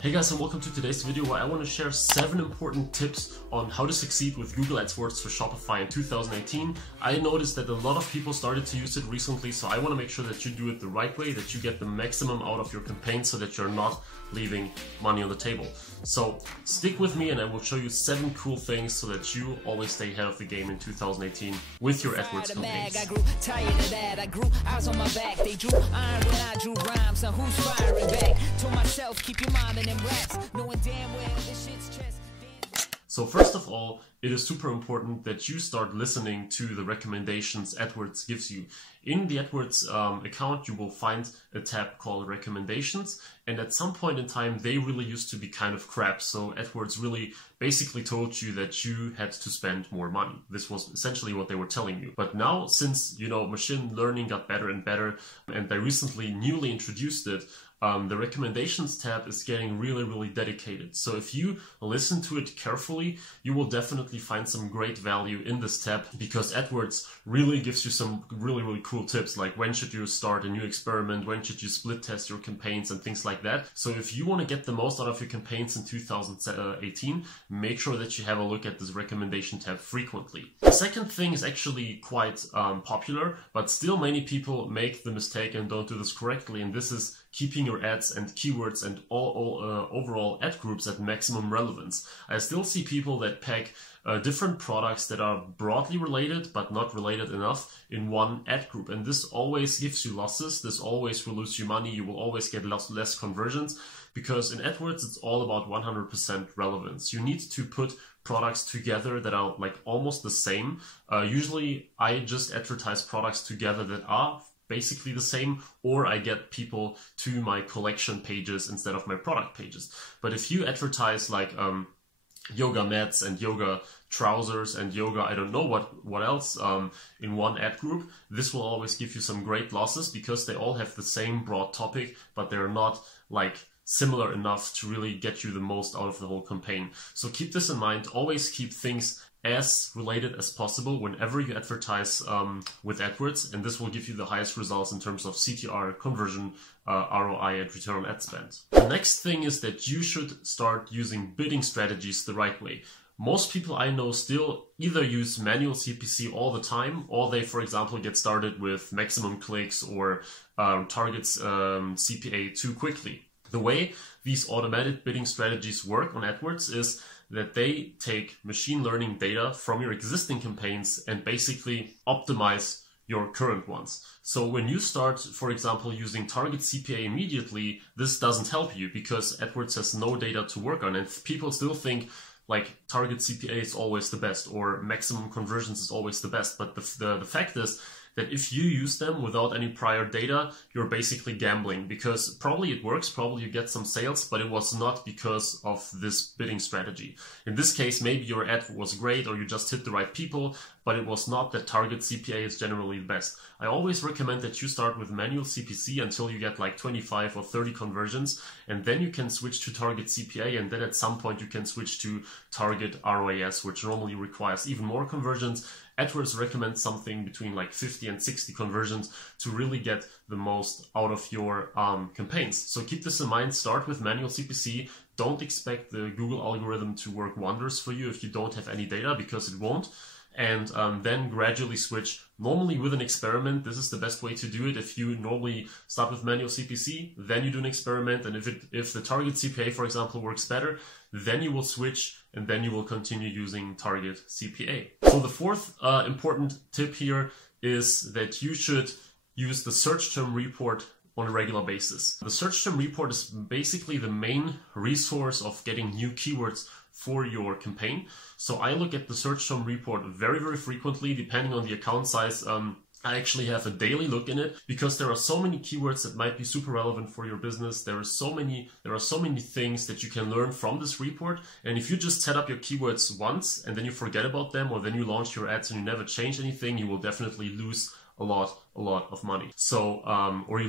Hey guys, and welcome to today's video where I want to share 7 important tips on how to succeed with Google AdWords for Shopify in 2018. I noticed that a lot of people started to use it recently, so I want to make sure that you do it the right way, that you get the maximum out of your campaign so that you're not leaving money on the table. So stick with me and I will show you 7 cool things so that you always stay ahead of the game in 2018 with your AdWords campaigns. I grew tired of that. I grew eyes on my back. They drew iron when I drew rhymes. Now who's firing back? Told myself, keep your mind in them raps, knowing damn well this shit's chest. So first of all, it is super important that you start listening to the recommendations AdWords gives you. In the AdWords account, you will find a tab called Recommendations, and at some point in time, they really used to be kind of crap. So AdWords really basically told you that you had to spend more money. This was essentially what they were telling you. But now, since machine learning got better and better, and they recently newly introduced it, the recommendations tab is getting really dedicated. So if you listen to it carefully, you will definitely find some great value in this tab, because AdWords really gives you some really cool tips, like when should you start a new experiment, when should you split test your campaigns and things like that. So if you want to get the most out of your campaigns in 2018, make sure that you have a look at this recommendation tab frequently. The second thing is actually quite popular, but still many people make the mistake and don't do this correctly, and this is keeping your ads and keywords and all overall ad groups at maximum relevance. I still see people that pack different products that are broadly related but not related enough in one ad group, and this always gives you losses. This always will lose you money. You will always get less conversions, because in AdWords it's all about 100% relevance. You need to put products together that are like almost the same. Usually I just advertise products together that are basically the same, or I get people to my collection pages instead of my product pages. But if you advertise like yoga mats and yoga trousers and yoga, I don't know what else, in one ad group, this will always give you some great losses, because they all have the same broad topic, but they're not like similar enough to really get you the most out of the whole campaign. So keep this in mind. Always keep things as related as possible whenever you advertise with AdWords, and this will give you the highest results in terms of CTR, conversion, ROI, and return on ad spend. The next thing is that you should start using bidding strategies the right way. Most people I know still either use manual CPC all the time, or they, for example, get started with maximum clicks or targets CPA too quickly. The way these automated bidding strategies work on AdWords is that they take machine learning data from your existing campaigns and basically optimize your current ones. So when you start, for example, using target CPA immediately, this doesn't help you, because AdWords has no data to work on, and people still think like target CPA is always the best or maximum conversions is always the best. But the fact is that if you use them without any prior data, you're basically gambling, because probably it works, probably you get some sales, but it was not because of this bidding strategy. In this case, maybe your ad was great or you just hit the right people, but it was not that target CPA is generally the best. I always recommend that you start with manual CPC until you get like 25 or 30 conversions, and then you can switch to target CPA, and then at some point you can switch to target ROAS, which normally requires even more conversions. AdWords recommends something between like 50 and 60 conversions to really get the most out of your campaigns. So keep this in mind. Start with manual CPC. Don't expect the Google algorithm to work wonders for you if you don't have any data, because it won't. And then gradually switch. Normally with an experiment, this is the best way to do it. If you normally start with manual CPC, then you do an experiment, and if the target CPA, for example, works better, then you will switch, and then you will continue using target CPA. So the fourth important tip here is that you should use the search term report on a regular basis. The search term report is basically the main resource of getting new keywords for your campaign. So I look at the search term report very frequently, depending on the account size. I actually have a daily look in it, because there are so many keywords that might be super relevant for your business. There are so many things that you can learn from this report. And if you just set up your keywords once and then you forget about them, or then you launch your ads and you never change anything, you will definitely lose a lot of money. So, or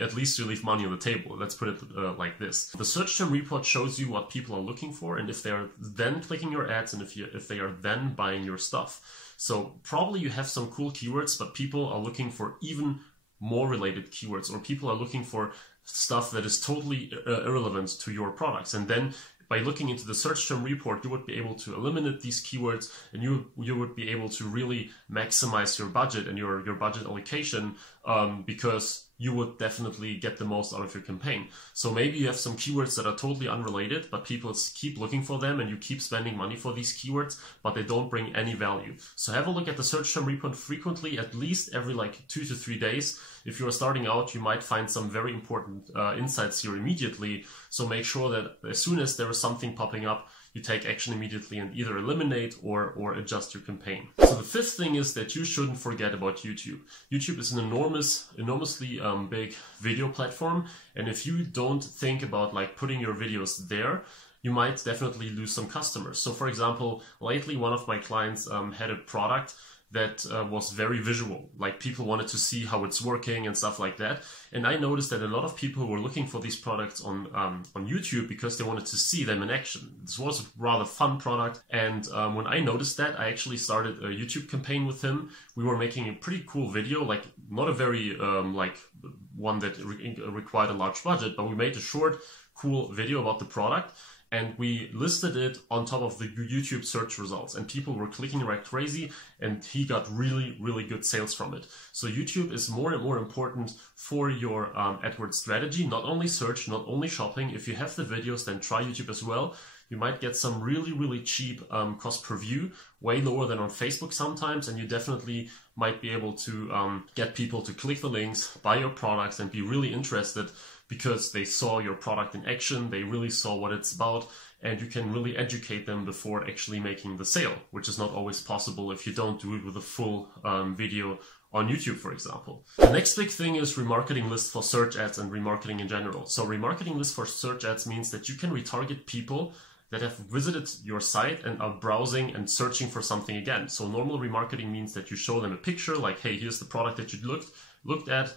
at least you leave money on the table. Let's put it like this. The search term report shows you what people are looking for, and if they are then clicking your ads, and if they are then buying your stuff. So probably you have some cool keywords, but people are looking for even more related keywords, or people are looking for stuff that is totally irrelevant to your products. And then by looking into the search term report, you would be able to eliminate these keywords, and you would be able to really maximize your budget and your budget allocation, because you would definitely get the most out of your campaign. So maybe you have some keywords that are totally unrelated, but people keep looking for them and you keep spending money for these keywords, but they don't bring any value. So have a look at the search term report frequently, at least every like 2 to 3 days. If you're starting out, you might find some very important insights here immediately. So make sure that as soon as there is something popping up, you take action immediately and either eliminate or adjust your campaign. So the fifth thing is that you shouldn't forget about YouTube. YouTube is an enormously big video platform. And if you don't think about like putting your videos there, you might definitely lose some customers. So for example, lately one of my clients had a product that was very visual, like people wanted to see how it's working and stuff like that. And I noticed that a lot of people were looking for these products on YouTube because they wanted to see them in action. This was a rather fun product. And when I noticed that, I actually started a YouTube campaign with him. We were making a pretty cool video, like not a very like one that required a large budget, but we made a short, cool video about the product. And we listed it on top of the YouTube search results, and people were clicking like crazy, and he got really, really good sales from it. So YouTube is more and more important for your AdWords strategy, not only search, not only shopping. If you have the videos, then try YouTube as well. You might get some really, really cheap cost per view, way lower than on Facebook sometimes, and you definitely might be able to get people to click the links, buy your products, and be really interested because they saw your product in action, they really saw what it's about, and you can really educate them before actually making the sale, which is not always possible if you don't do it with a full video on YouTube, for example. The next big thing is remarketing lists for search ads and remarketing in general. So remarketing lists for search ads means that you can retarget people that have visited your site and are browsing and searching for something again. So normal remarketing means that you show them a picture like, hey, here's the product that you looked at,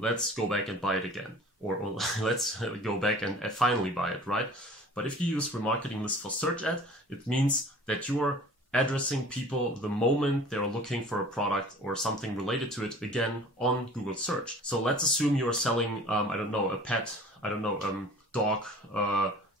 let's go back and buy it again. Or let's go back and finally buy it, right? But if you use remarketing lists for search ad, it means that you're addressing people the moment they're looking for a product or something related to it again on Google search. So let's assume you're selling, I don't know, a pet, I don't know, dog,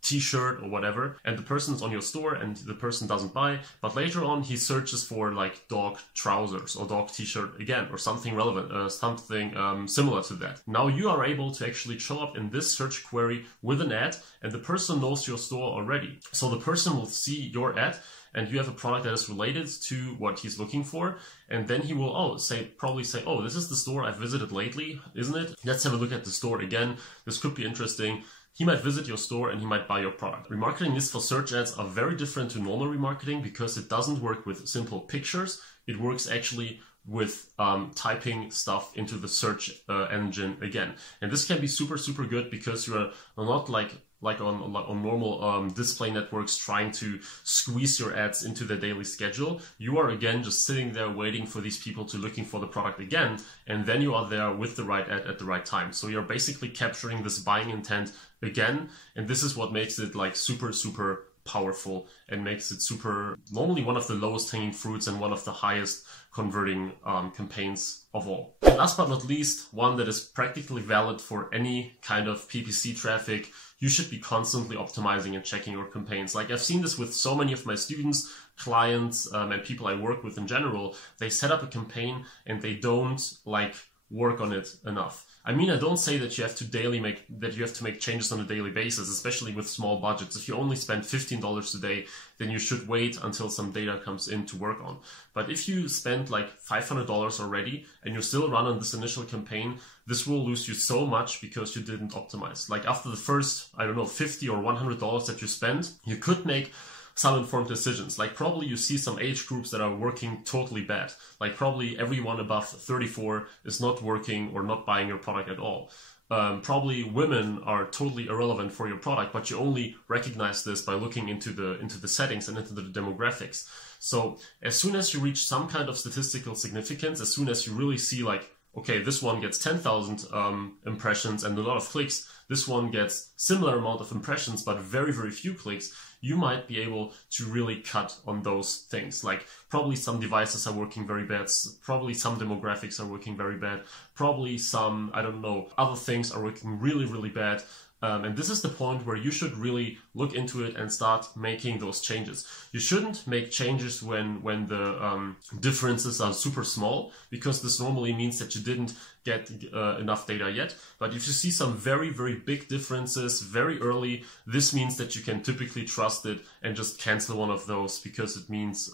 t-shirt or whatever, and the person's on your store and the person doesn't buy, but later on he searches for like dog trousers or dog t-shirt again, or something relevant, something similar to that. Now you are able to actually show up in this search query with an ad, and the person knows your store already. So the person will see your ad and you have a product that is related to what he's looking for, and then he will probably say, oh, this is the store I've visited lately, isn't it? Let's have a look at the store again. This could be interesting. He might visit your store and he might buy your product. Remarketing lists for search ads are very different to normal remarketing because it doesn't work with simple pictures. It works actually with typing stuff into the search engine again. And this can be super, super good because you're not like on normal display networks trying to squeeze your ads into their daily schedule. You are again just sitting there waiting for these people to looking for the product again, and then you are there with the right ad at the right time. So you're basically capturing this buying intent again, and this is what makes it like super, super powerful and makes it super, normally one of the lowest hanging fruits and one of the highest converting campaigns of all. And last but not least, one that is practically valid for any kind of PPC traffic, you should be constantly optimizing and checking your campaigns. Like I've seen this with so many of my students, clients, and people I work with in general. They set up a campaign and they don't like work on it enough. I mean, I don't say that you have to make changes on a daily basis, especially with small budgets. If you only spend $15 a day, then you should wait until some data comes in to work on. But if you spend like $500 already and you still run on this initial campaign, this will lose you so much because you didn't optimize. Like after the first, I don't know, $50 or $100 that you spend, you could make some informed decisions. Like probably you see some age groups that are working totally bad. Like probably everyone above 34 is not working or not buying your product at all. Probably women are totally irrelevant for your product, but you only recognize this by looking into the settings and into the demographics. So as soon as you reach some kind of statistical significance, as soon as you really see like, okay, this one gets 10,000 impressions and a lot of clicks, this one gets similar amount of impressions but very, very few clicks, you might be able to really cut on those things. Like probably some devices are working very bad, probably some demographics are working very bad, probably some, I don't know, other things are working really, really bad. And this is the point where you should really look into it and start making those changes. You shouldn't make changes when the differences are super small, because this normally means that you didn't get enough data yet. But if you see some very, very big differences very early, this means that you can typically trust it and just cancel one of those, because it means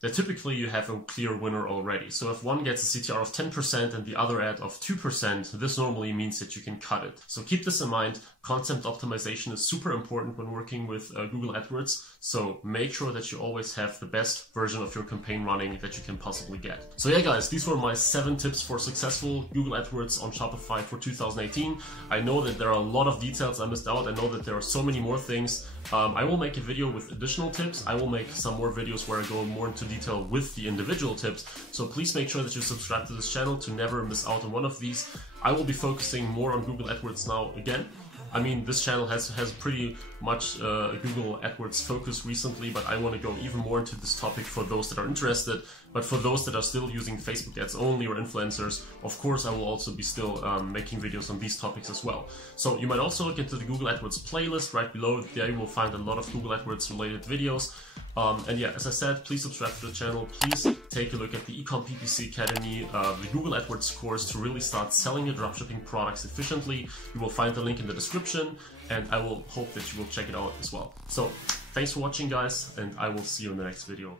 that typically you have a clear winner already. So if one gets a CTR of 10% and the other ad of 2%, this normally means that you can cut it. So keep this in mind. Content optimization is super important when working with Google AdWords. So make sure that you always have the best version of your campaign running that you can possibly get. So yeah, guys, these were my 7 tips for successful Google AdWords on Shopify for 2018. I know that there are a lot of details I missed out. I know that there are so many more things. I will make a video with additional tips. I will make some more videos where I go more into detail with the individual tips. So please make sure that you subscribe to this channel to never miss out on one of these. I will be focusing more on Google AdWords now again. I mean, this channel has pretty much Google AdWords focus recently, but I want to go even more into this topic for those that are interested. But for those that are still using Facebook ads only or influencers, of course, I will also be still making videos on these topics as well. So you might also look into the Google AdWords playlist right below. There you will find a lot of Google AdWords related videos. And yeah, as I said, please subscribe to the channel. Please take a look at the eCom PPC Academy, the Google AdWords course to really start selling your dropshipping products efficiently. You will find the link in the description, and I will hope that you will check it out as well. So thanks for watching, guys, and I will see you in the next video.